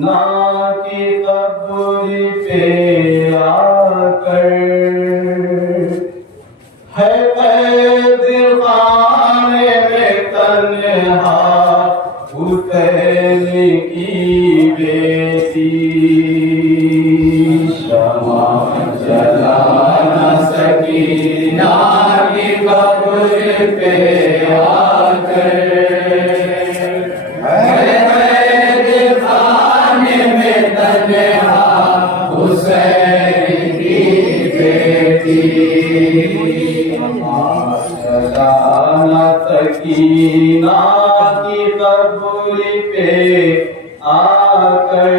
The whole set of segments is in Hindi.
ना की कब्र पे आकर है कैद खाने में तन्हा हुसैन की बेटी। शमा जला न सकी ना की कब्र पे आकर हुसैन की बेटी। जलाना सकीना की कब्र पे आकर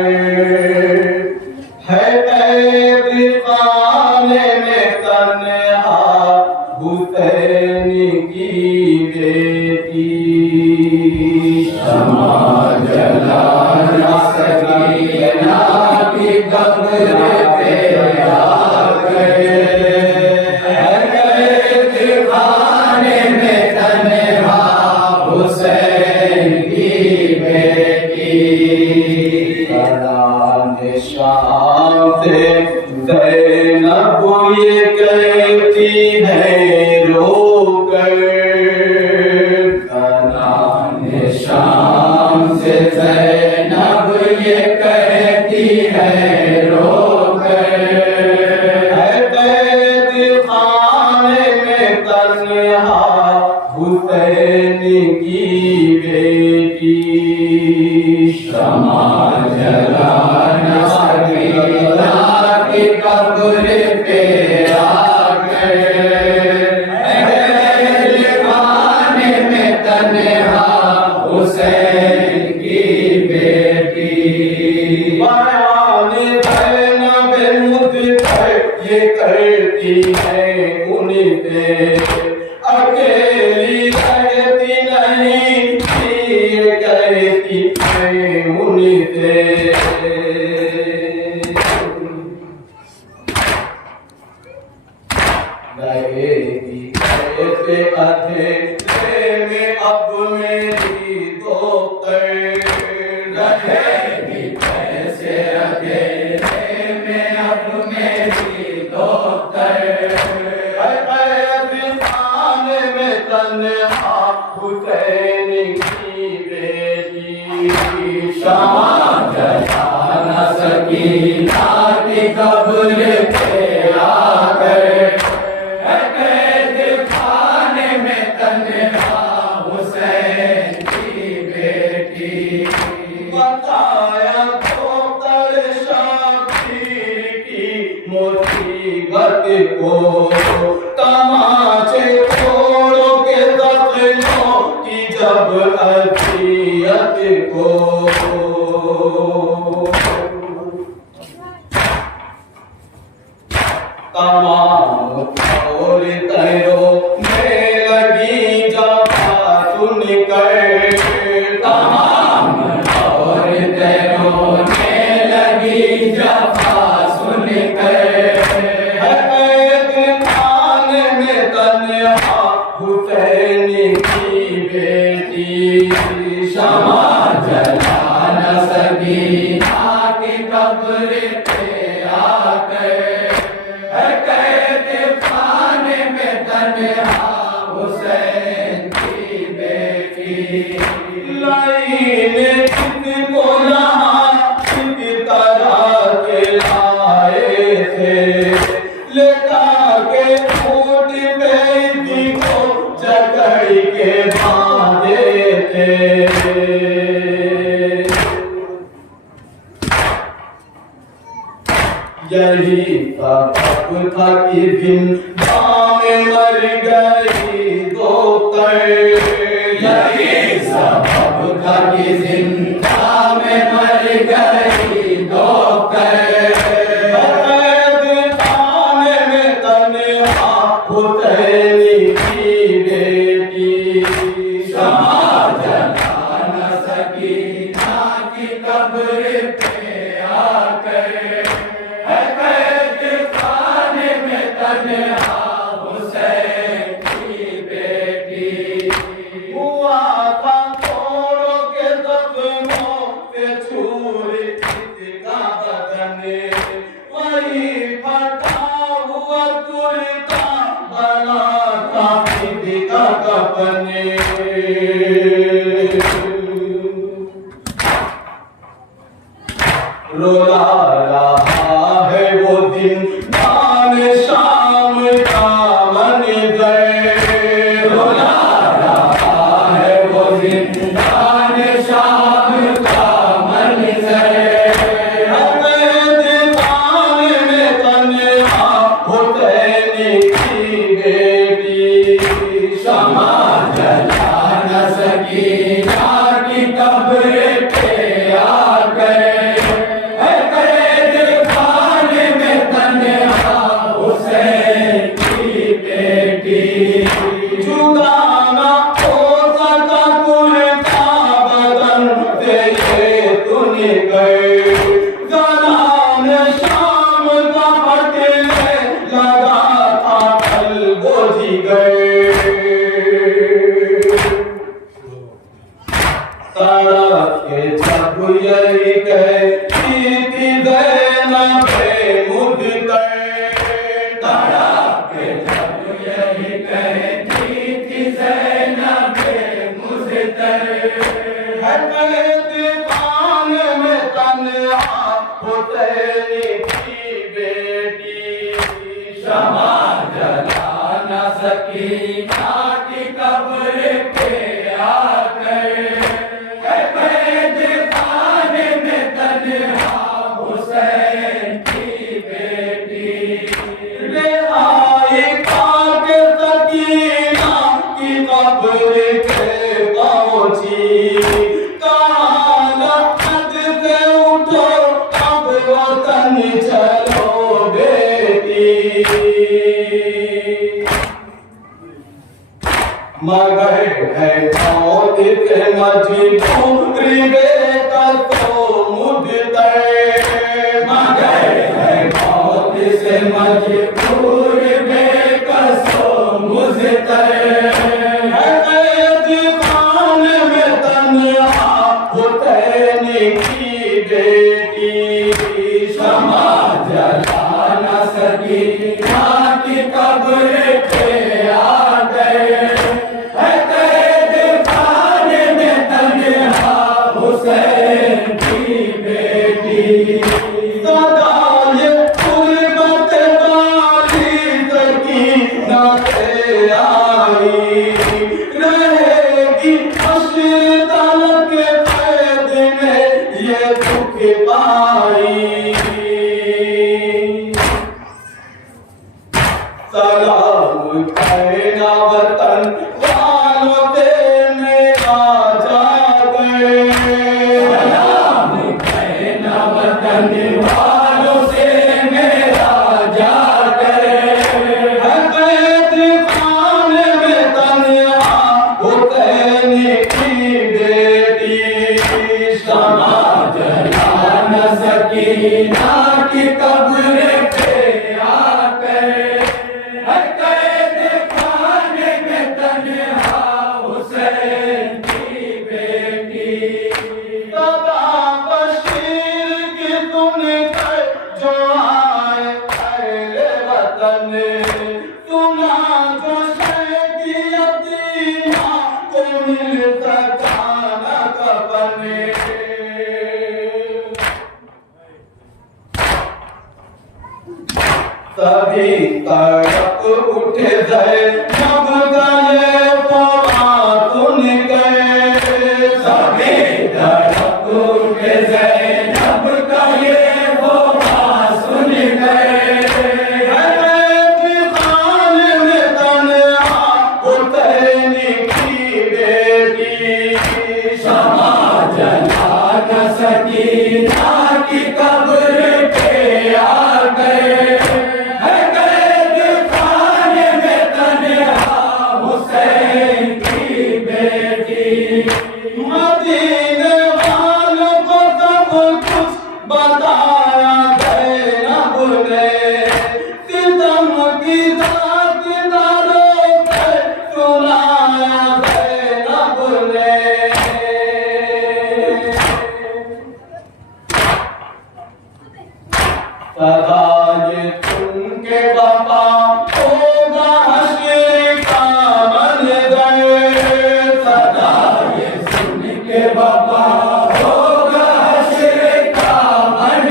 है कैद खाने में तन्हा हुसैन की बेटी। शमा जलाना सकीना की कब्र पे आकर है कैद खाने में तन्हा हुसैन की बेटी। शाम से ज़ैनब ये कहती है रोकर, शाम से ज़ैनब ये कहती है रोकर है कैद खाने में तन्हा हुसैन की बेटी। शमा जला न सकीना की कब्र पे आकर है कैद खाने में तन्हा हुसैन की बेटी। बयान ज़ैनब मुझ पर ये करती है उनसे अकेली कहती नहीं, ये कहती है उनसे। रहेगी कैसे अधेरे में अब मेरी दोस्तर, रहेगी कैसे अधेरे में अब मेरी दोस्तर। कैद खाने में तन्हा हुसैन की बेटी। शमा जला न सकीना की कब्र पे आकर है कैद खाने में तन्हा हुसैन की बेटी। बताया तो शबीर की मुसीबत को, तमाचे तोड़ो के ज़ख्मों की जब अज़ियत को। तमाम और तैरों में लगी जफा सुनकर, तमाम और तैरों में लगी जफा सुनकर है कैद खाने में तन्हा हुसैन की बेटी। शमा जला न सकीना की कब्र पे आकर है कैद खाने में तन्हा हुसैन की बेटी। लाइन किसको यहाँ किस तरह के लाए थे, लेटा के ऊँट पे को जकड़ के बांधे थे। यही सबक था कि जिंदा में मर गई दोस्तर, यही सबक था कि जिंदा में मर गई दोस्तर। कैद खाने में तन्हा हुसैन की बेटी। शमा जला न सकीना की कब्र पे आकर है कैद खाने में तन्हा हुसैन की बेटी। हुआ था तोड़ो के ज़ख्मों पे रुला रहा है वो दिन दान शाम का मंजर, रुला रहा है वो दिन दान शाम का मंजर। हमें दीवान में तन्हा हुसैन की बेटी, शमा जला न सकी जाकी कब्र पे आकर, मगर है मौत के मजबूरी बेकसो मुझतर, मगर है मौत से मजबूर बेकसो मुझतर। है दीवान में तन्हा हुसैन की बेटी, शमा जला न सकी जाकी कब्र पे आ गए। सलाम कहना वतन वालों से मेरा जागे, सलाम कहना वतन वालों से मेरा जागे। है दीवान में तन्हा हुसैन की बेटी, शमा जला न सकी जाकी कब्र पे आकर। सभी तड़प उठे गए जब गए पवा सुन गए, सभी तड़प उठे गए जब गए पवा सुन गए। दीवान में तन्हा हुसैन की बेटी, शमा जला न सकी जाकी कब्र पे आ गए। मदीने वालों को सब कुछ बताया ज़ैनब ने, सितम की रात दारों पे सुनाया ज़ैनब ने। सदा ये सुन के बाबा होगा हश्र का मंज़र, सदा ये सुन के बाबा होगा हश्र का मंज़र।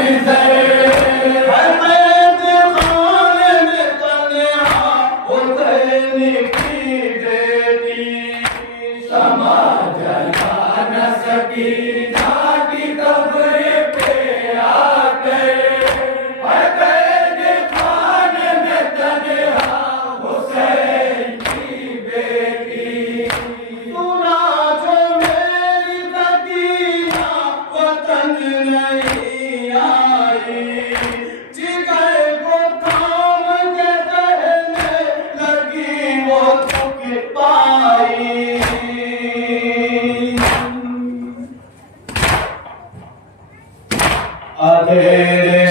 नहीं आई, जिगर को थाम के कहने लगी वो दुख पाई। अंधेरे